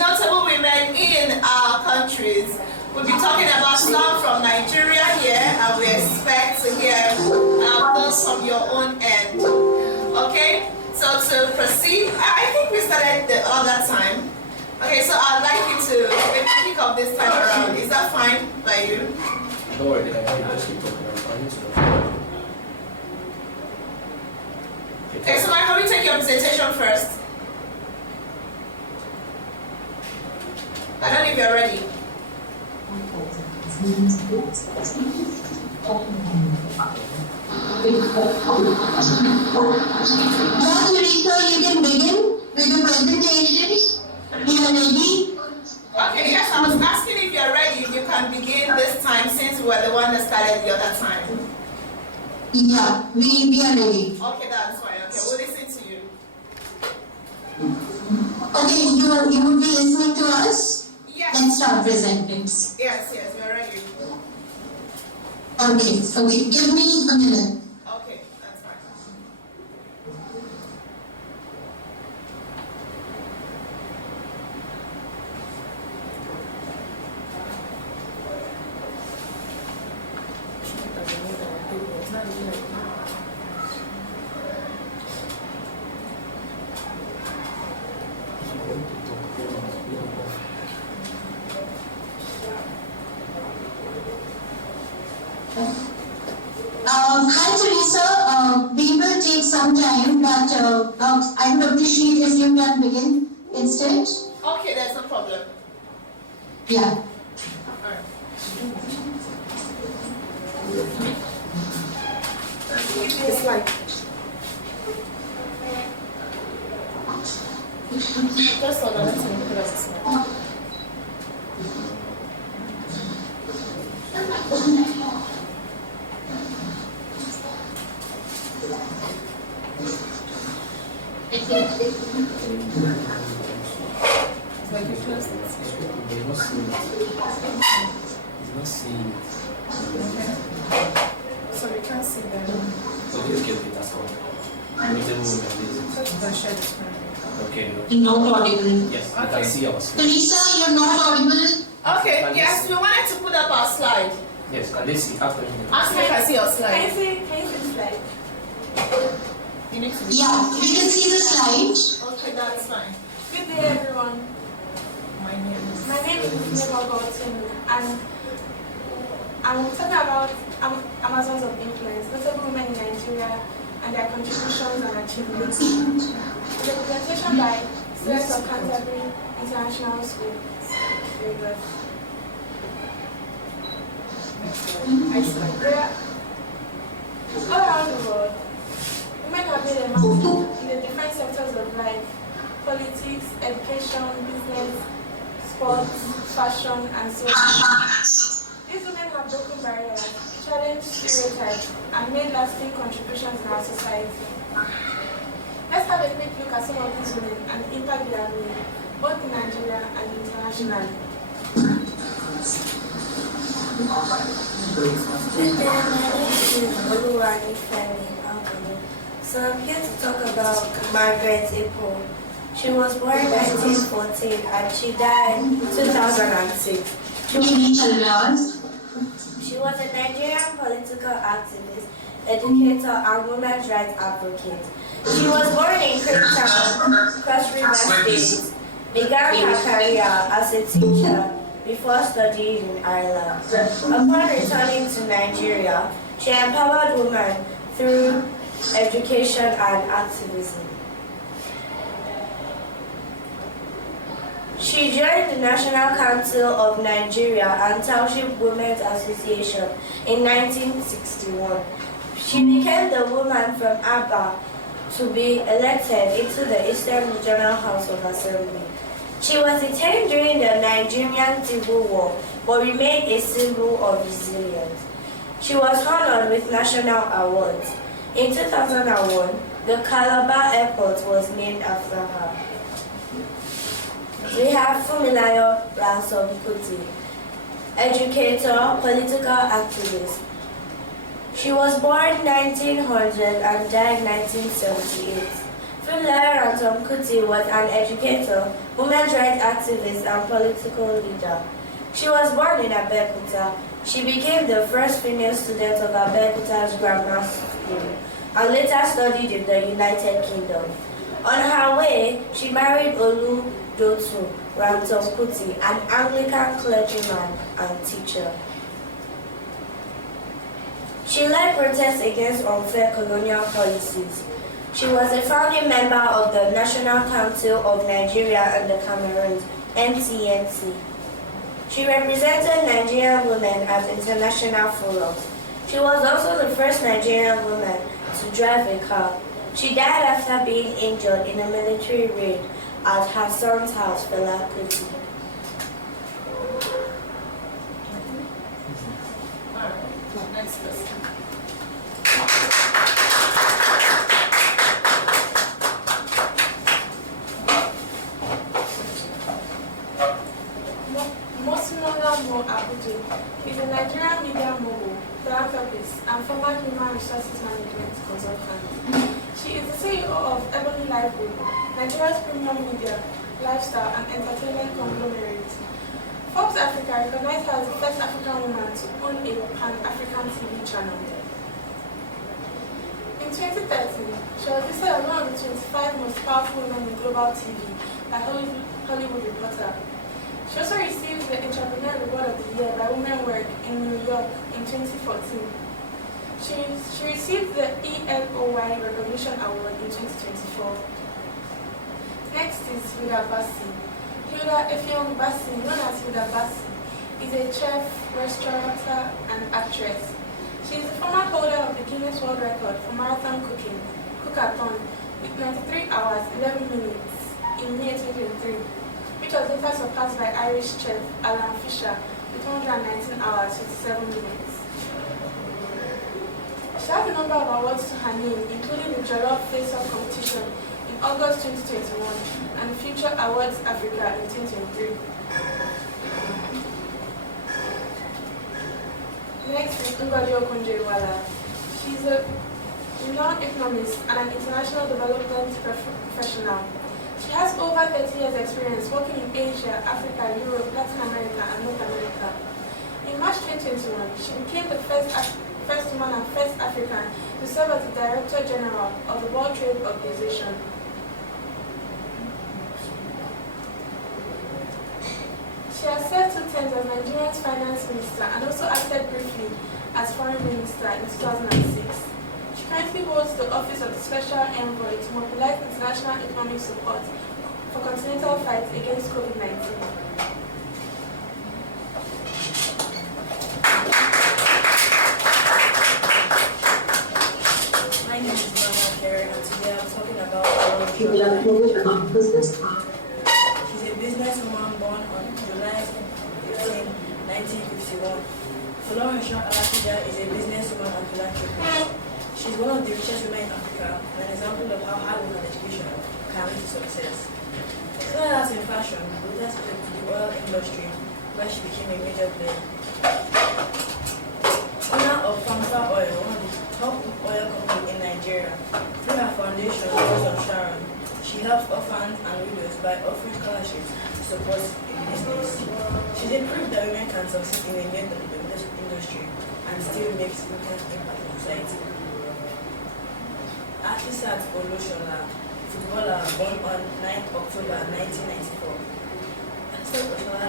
notable women in our countries. We'll be talking about some from Nigeria here, and we expect to hear those from your own end. Okay, so to proceed, I think we started the other time. Okay, so I'd like you to maybe pick up this time around. Is that fine by you? Don't worry, I can just keep talking. I'm fine to Okay, so Mike, can we take your presentation first? I don't know if you're ready. Now, Teresa, you can begin with the presentation. You are ready? Okay, yes, I was asking if you're ready, if you can begin this time since we were the one that started the other time. Yeah, we are ready. Okay, that's fine. Okay, we'll listen to you. Okay, you would be listening to us? Yes. Let's start presenting. Yes, we're ready. Okay, give me a minute. Okay, that's fine. Hi Teresa, we will take some time, but I would appreciate if you can begin instead. Okay, there's no problem. Yeah. Alright. It's like just hold on, let's see, put us aside. Like you close it. He's not seeing it. He's not seeing it. Okay. So we can't see them. Okay, that's all. Notable women, please. Let's share the screen. Okay. Not audible. Yes, you Okay. can see our screen. Teresa, you're not audible. Okay, yes, we wanted to put up our slide. Yes, can they see after you? Ask me if I see your Can slide. you see the slide? You need to Yeah, we can see the slide. Okay, that's fine. Good day, everyone. My name is... My name is Neva Gautinu, and I'm talking about Amazons of influence, notable women in Nigeria, and their contributions and achievements. It's a presentation by students of Canterbury International School, Lagos. All around the world, women have made a mark in the different sectors of life: politics, education, business, sports, fashion, and so on. These women have broken barriers, challenged stereotypes, and made lasting contributions in our society. Let's have a quick look at some of these women and the impact they have made, both in Nigeria and internationally. Good day, my name is Oluwani Femi Alvaro. So I'm here to talk about Margaret Ipo. She was born in 1914 and she died in 2006. She was a Nigerian political activist, educator, and women's rights advocate. She was born in Cape Town, Cross River State, began her career as a teacher before studying in Ireland. Upon returning to Nigeria, she empowered women through education and activism. She joined the National Council of Nigeria and Township Women's Association in 1961. She became the woman from Aba to be elected into the Eastern Regional House of Assembly. She was detained during the Nigerian Civil War, but remained a symbol of resilience. She was honored with national awards. In 2001, the Calabar Airport was named after her. We have Funmilayo Ransome Kuti, educator, political activist. She was born 1900 and died 1978. Funmilayo Ransome Kuti was an educator, women's rights activist, and political leader. She was born in Abeokuta. She became the first female student of Abeokuta's grammar school and later studied in the United Kingdom. On her way, she married Oludotu Ransome Kuti, an Anglican clergyman and teacher. She led protests against unfair colonial policies. She was a founding member of the National Council of Nigeria and the Cameroons, NCNC. She represented Nigerian women at international forums. She was also the first Nigerian woman to drive a car. She died after being injured in a military raid at her son's house, Fela Kuti. Alright, next person. Mosinola Mo Abudu is a Nigerian media mogul, philanthropist, and former human resources management consultant. She is the CEO of Ebony Life Group, Nigeria's premium media, lifestyle, and entertainment conglomerate. Forbes Africa recognized her as the first African woman to own a Pan-African TV channel. In 2013, she was listed as one of the 25 most powerful women in global TV by Hollywood Reporter. She also received the Entrepreneur Award of the Year by Women Work in New York in 2014. She received the ELOY Recognition Award in 2024. Next is Hilda Bassi. Hilda Effiong Bassi, known as Hilda Bassi, is a chef, restaurateur, and actress. She is the former holder of the Guinness World Record for marathon cooking, Cookathon, with 93 hours, 11 minutes in May 2023. Which was later surpassed by Irish chef Alan Fisher with 119 hours, 57 minutes. She has a number of awards to her name, including the Jollof Face-Off competition in August 2021 and Future Awards Africa in 2023. Next is Ngwadi Okonjo-Iweala. She's a renowned economist and an international development professional. She has over 30 years experience working in Asia, Africa, Europe, Latin America, and North America. In March 2021, she became the first woman and first African to serve as the Director General of the World Trade Organization. She has served 2 terms as Nigeria's finance minister and also acted briefly as foreign minister in 2006. She currently holds the office of the Special Envoy to mobilize international economic support for continental fight against COVID-19. My name is Mama Karen, and today I'm talking about Oluwatoyin. She's a businesswoman born on July 15, 1951. Oluwatoyin Alakija is a businesswoman and philanthropist. She's one of the richest women in Africa, and an example of how hard work and education can lead to success. Started out in fashion, later switched to the oil industry, where she became a major player. Owner of Famfa Oil, one of the top oil companies in Nigeria. Through her foundation, Rose of Sharon, she helps orphans and widows by offering scholarships to support in business. She's a proof that women can succeed in a new industry and still make significant impact in society. Atisat Olusola, footballer born on 9th October 1994. Atisat Olusola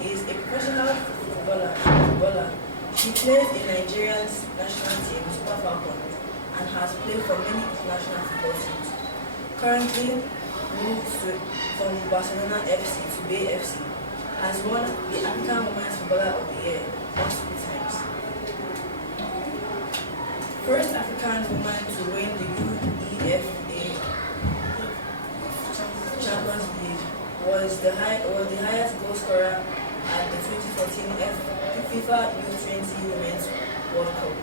is a professional footballer. She plays in Nigeria's national team, Super Falcons, and has played for many international football teams. Currently moved from Barcelona FC to Bay FC, has won the African Women's Footballer of the Year multiple times. First African woman to win the UEFA Champions League was the highest goal scorer at the 2014 FIFA U20 Women's World Cup.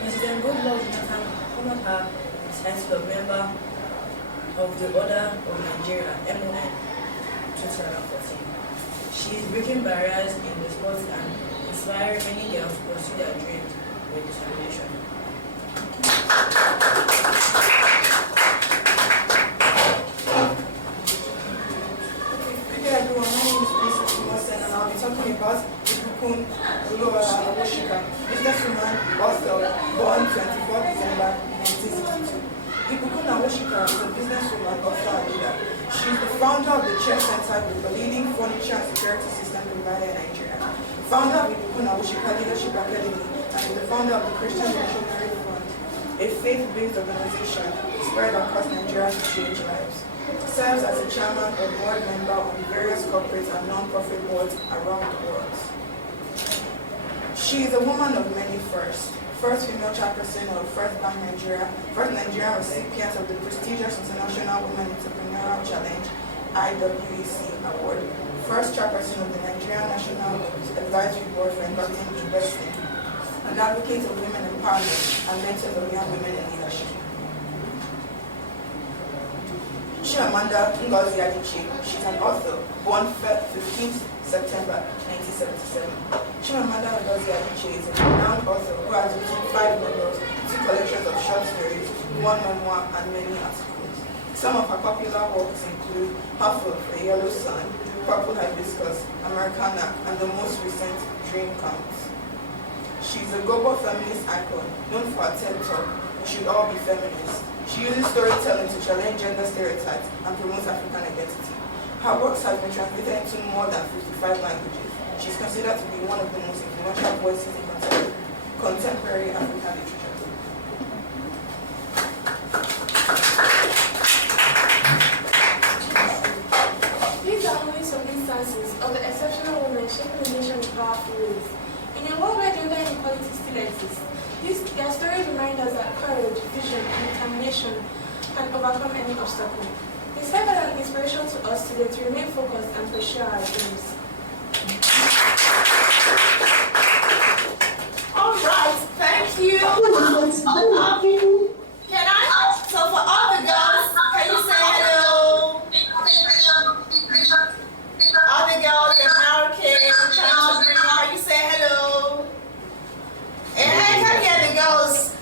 President Goodluck Jonathan honored her with the title of Member of the Order of Nigeria, MON, 2014. She is breaking barriers in the sports and inspiring many girls to pursue their dreams with determination. Oshika is a businesswoman, author, and leader. She is the founder of the Chess Center Group, a leading furniture and security system provider in Nigeria. Founder of the Ibukun Oshika Leadership Academy, and is the founder of the Christian Missionary Fund, a faith-based organization spread across Nigeria to change lives. Serves as a chairman or board member on various corporate and non-profit boards around the world. She is a woman of many firsts. First female chairperson of First Bank Nigeria, first Nigerian recipient of the prestigious International Women Entrepreneurial Challenge IWEC Award, first chairperson of the Nigerian National Advisory Board for Investing, an advocate of women empowerment and mentor of young women in leadership. Chimamanda Ngozi Adichie, she's an author, born 15th September 1977. Chimamanda Ngozi Adichie is a renowned author who has written 5 novels, 2 collections of short stories, 1 memoir, and many articles. Some of her popular works include Huffle, A Yellow Sun, Purple Hibiscus, Americana, and the most recent, Dream Counts. She's a global feminist icon, known for her TED Talk, We Should All Be Feminists. She uses storytelling to challenge gender stereotypes and promotes African identity. Her works have been translated into more than 55 languages. She is considered to be one of the most influential voices in contemporary African literature. These are only some instances of the exceptional women shaping the nation in powerful ways. In a world where gender inequality still exists, their stories remind us that courage, vision, and determination can overcome any obstacle. They serve as an inspiration to us today to remain focused and pursue our dreams. All right, thank you. Can I? So for all the girls, can you say hello? All the girls in American, can you say hello? And I can hear the girls.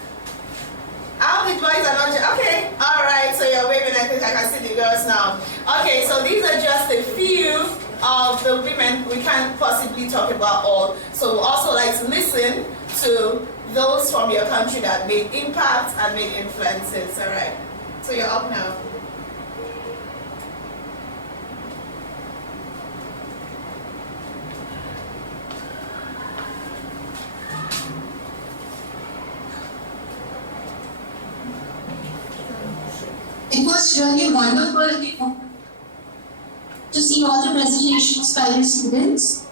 All the boys are not. Okay, all right. So you're waving. I think I can see the girls now. Okay, so these are just a few of the women. We can't possibly talk about all. So we also like to listen to those from your country that made impact and made influences. All right. So you're up now. It was really wonderful to see all the presentations by the students.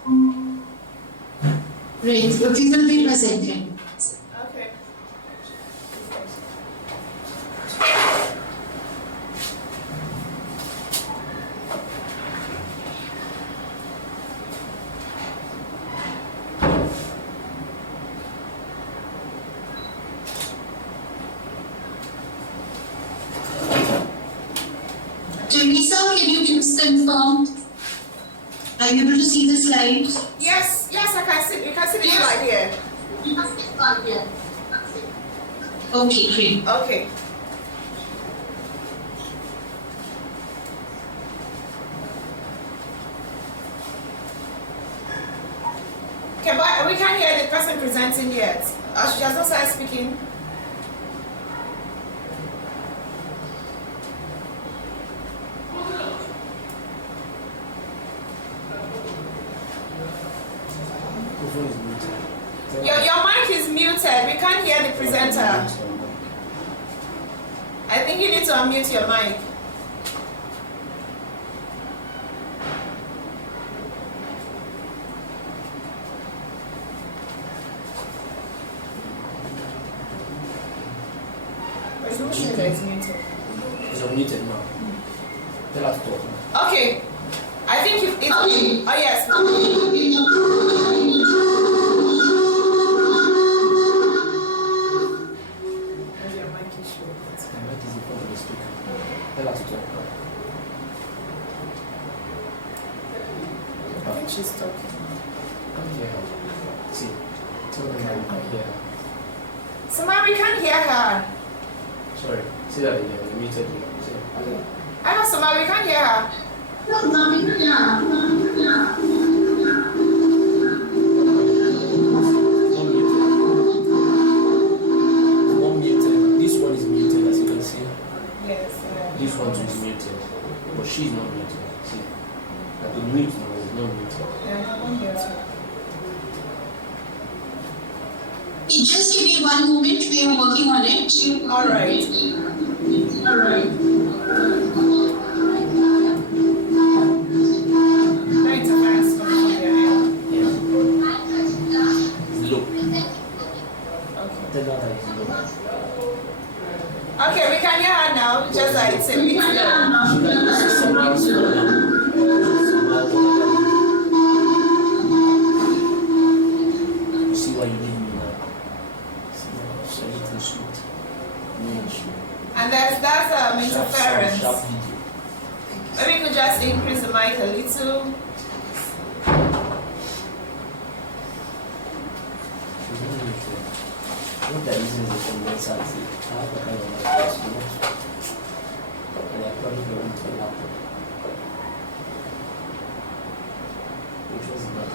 Great, we will be presenting. Okay. Teresa, can you please confirm? Are you able to see the slides? Yes, yes, I can see. You can see the slide here. Okay, great. Okay. Okay, but we can't hear the person presenting yet. She has not started speaking. Your mic is muted. We can't hear the presenter. I think you need to unmute your mic. There's no shit that it's muted. It's unmuted now. Tell her to talk. Okay. I think it's oh yes. Maybe your mic is short. My mic is in front of the speaker. Tell her to talk. I think she's talking. I can't hear her. See, tell them how you can hear her. Somebody can't hear her. Sorry, say that again. We muted you. Say, Okay. I know somebody can't hear her. One muted. This one is muted, as you can see. Yes. This one is muted, but she's not muted. See, I could mute now, it's not muted. Just give me one moment, we are working on it. All right. No interference coming from your end. Yeah. It's low. Okay. Tell her that it's low. Okay, we can hear her now, just that it's a bit low. She can somehow slow down. Somehow. You see why you need me now? See now, so everything's smooth. No issue. And that's interference. Sharp video. Maybe you could just increase the mic a little. What that is the condenser. I have a kind of like this, and I probably go into a laptop. Which was not.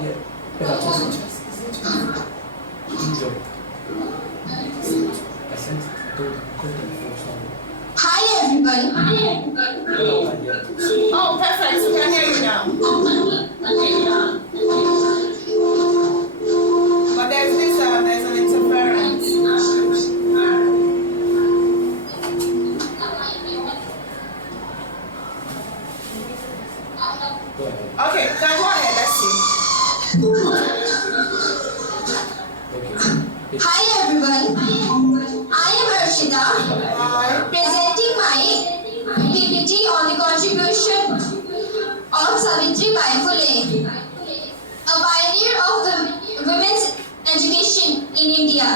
Yeah, but I told you. Good job. I sent it to code for someone. Hi everyone. Oh, perfect. We can hear you now. But there's an interference. Go ahead. Okay, then go ahead. Let's see. Okay. Hi everyone. I am Arshita, presenting my PPT on the contribution of Savitri Bai Phule, a pioneer of women's education in India.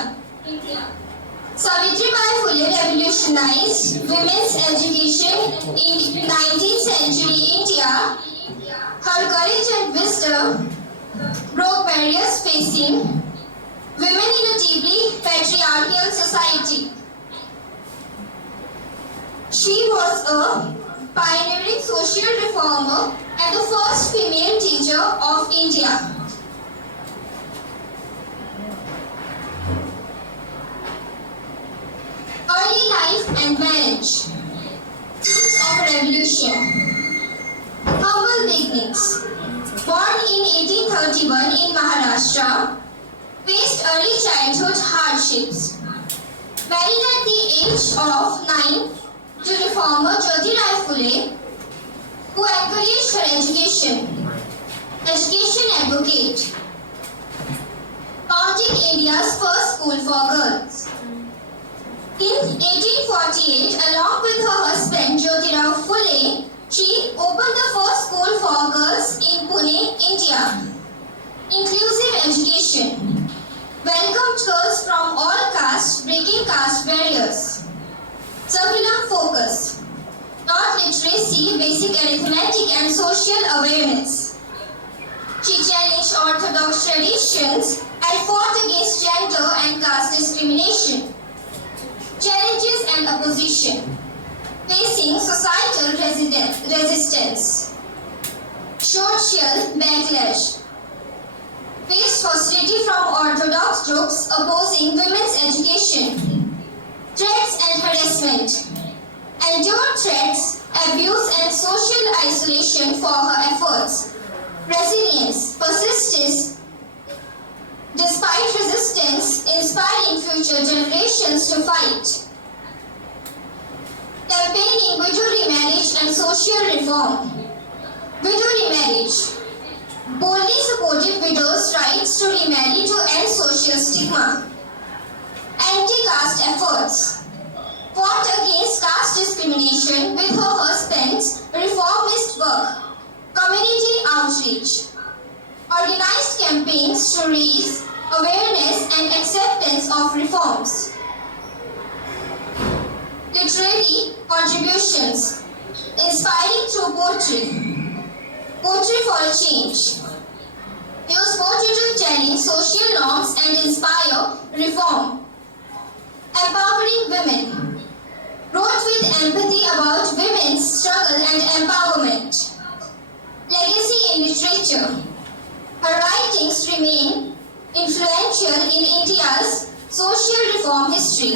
Savitri Bai Phule revolutionized women's education in 19th century India. Her courage and wisdom broke barriers facing women in a deeply patriarchal society. She was a pioneering social reformer and the first female teacher of India. Early life and marriage. Roots of revolution. Humble beginnings. Born in 1831 in Maharashtra, faced early childhood hardships. Married at the age of 9 to reformer Jyotirao Phule, who encouraged her education. Education advocate. Founding India's first school for girls. In 1848, along with her husband Jyotirao Phule, she opened the first school for girls in Pune, India. Inclusive education. Welcomed girls from all castes, breaking caste barriers. Curriculum focus. Taught literacy, basic arithmetic and social awareness. She challenged orthodox traditions and fought against gender and caste discrimination. Challenges and opposition. Facing societal resistance. Social backlash. Faced hostility from orthodox groups opposing women's education. Threats and harassment. Endured threats, abuse and social isolation for her efforts. Resilience, persistence, despite resistance, inspiring future generations to fight. Campaigning widow remarriage and social reform. Widow remarriage. Boldly supported widows' rights to remarry to end social stigma. Anti-caste efforts. Fought against caste discrimination with her husband's reformist work. Community outreach. Organized campaigns to raise awareness and acceptance of reforms. Literary contributions. Inspiring through poetry. Poetry for a change. Use poetry to challenge social norms and inspire reform. Empowering women. Wrote with empathy about women's struggle and empowerment. Legacy in literature. Her writings remain influential in India's social reform history.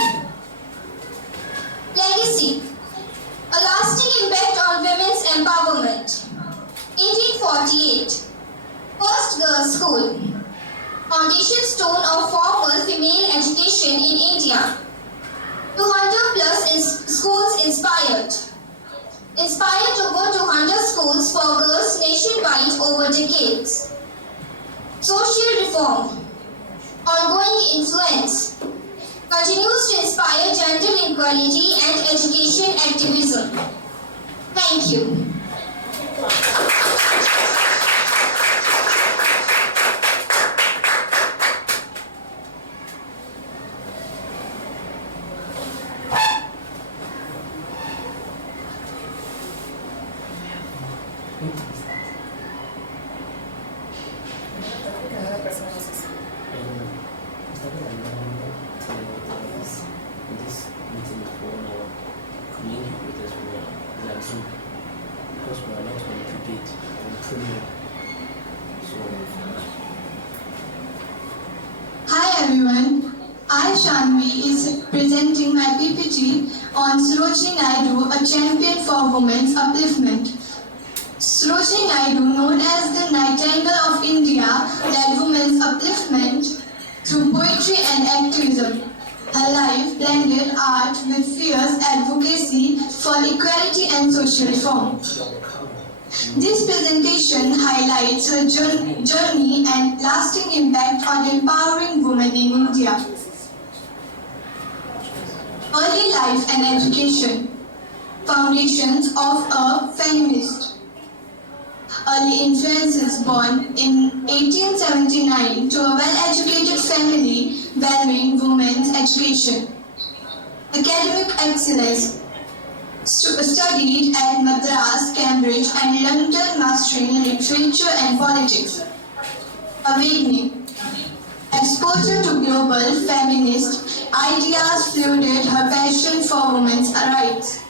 Legacy. A lasting impact on women's empowerment. 1848. First girls' school. Foundation stone of formal female education in India. 200 plus schools inspired. Inspired over 200 schools for girls nationwide over decades. Social reform. Ongoing influence. Continues to inspire gender equality and education activism. Thank you. Another person wants to say. This meeting is for our community with us on Zoom because we are not on debate on training. So Hi everyone, I Shanvi is presenting my PPT on Sarojini Naidu, a champion for women's upliftment. Sarojini Naidu, known as the Nightingale of India, led women's upliftment through poetry and activism. Her life blended art with fierce advocacy for equality and social reform. This presentation highlights her journey and lasting impact on empowering women in India. Early life and education. Foundations of a feminist. Early influences. Born in 1879 to a well-educated family valuing women's education. Academic excellence. Studied at Madras, Cambridge and London, mastering literature and politics. Awakening. Exposure to global feminist ideas fueled her passion for women's rights.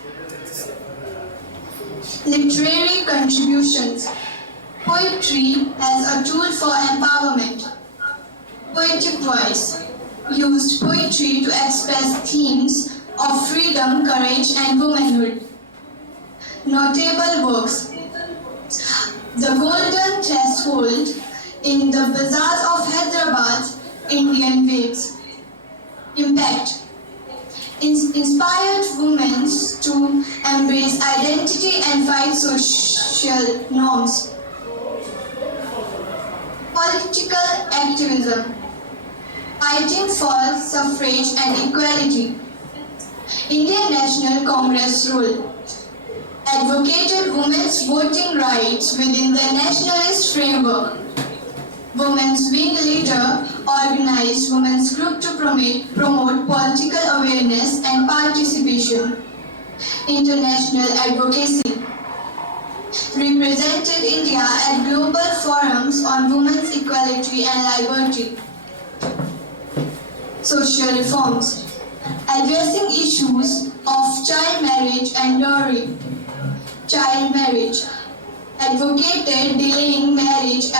Literary contributions. Poetry as a tool for empowerment. Poetic voice. Used poetry to express themes of freedom, courage and womanhood. Notable works. The Golden Threshold in the Bazaars of Hyderabad, Indian Waves. Impact. Inspired women to embrace identity and fight social norms. Political activism. Fighting for suffrage and equality. Indian National Congress rule. Advocated women's voting rights within the nationalist framework. Women's Wing leader organized women's group to promote political awareness and participation. International advocacy. Represented India at global forums on women's equality and liberty. Social reforms. Addressing issues of child marriage and dowry. Child marriage. Advocated delaying marriage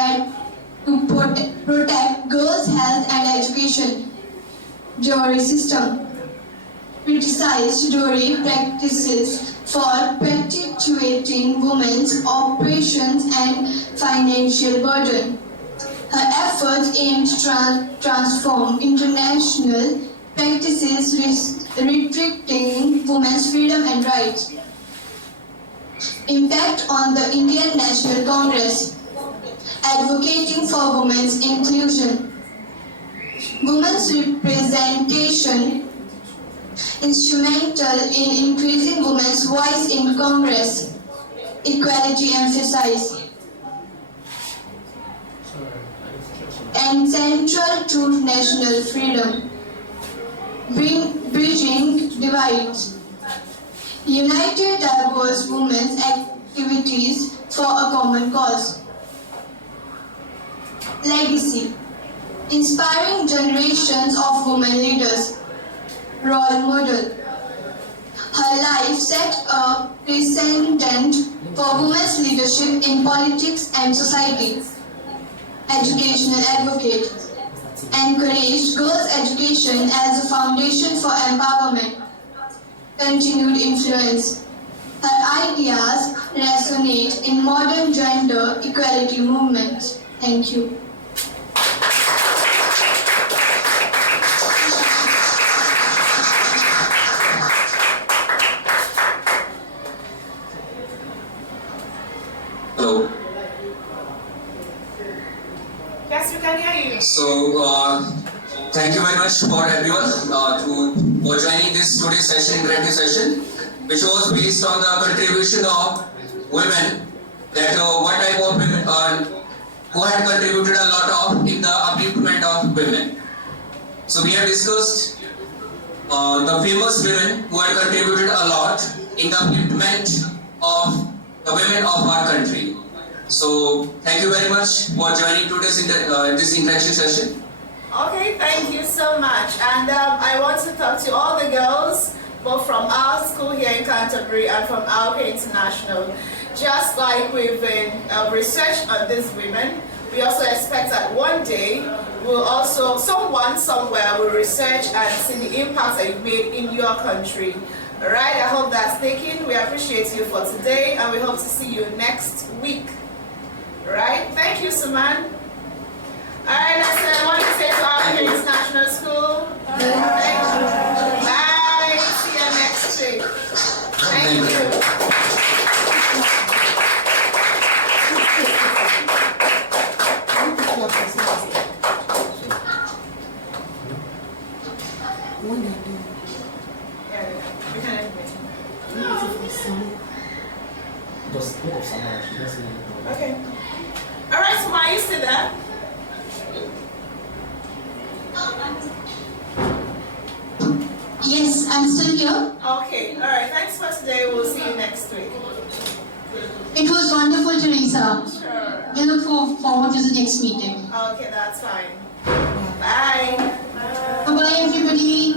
to protect girls' health and education. Dowry system. Criticized dowry practices for perpetuating women's oppressions and financial burden. Her efforts aimed to transform international practices restricting women's freedom and rights. Impact on the Indian National Congress. Advocating for women's inclusion. Women's representation. Instrumental in increasing women's voice in Congress. Equality emphasized. And central to national freedom. Bridging divides. United diverse women's activities for a common cause. Legacy. Inspiring generations of women leaders. Role model. Her life set a precedent for women's leadership in politics and society. Educational advocate. Encouraged girls' education as a foundation for empowerment. continued influence. Her ideas resonate in modern gender equality movements. Thank you. Hello. Yes, we can hear you. So, thank you very much for everyone for joining this today's session, interactive session, which was based on the contribution of women. That what type of women who had contributed a lot of in the upliftment of women. So we have discussed the famous women who had contributed a lot in the upliftment of the women of our country. So thank you very much for joining today's this interaction session. Okay, thank you so much. And I want to talk to all the girls, both from our school here in Canterbury and from our International. Just like we've been researched on these women, we also expect that one day we'll also, someone somewhere will research and see the impact that you've made in your country. All right, I hope that's taken. We appreciate you for today and we hope to see you next week. All right, thank you, Suman. All right, let's what do you say to our International School? Thank you. Bye. See you next week. Thank you. Okay. All right, so are you still there? Yes, I'm still here. Okay, all right. Thanks for today. We'll see you next week. It was wonderful, Teresa. Sure. We look forward to the next meeting. Okay, that's fine. Bye. Bye-bye, everybody.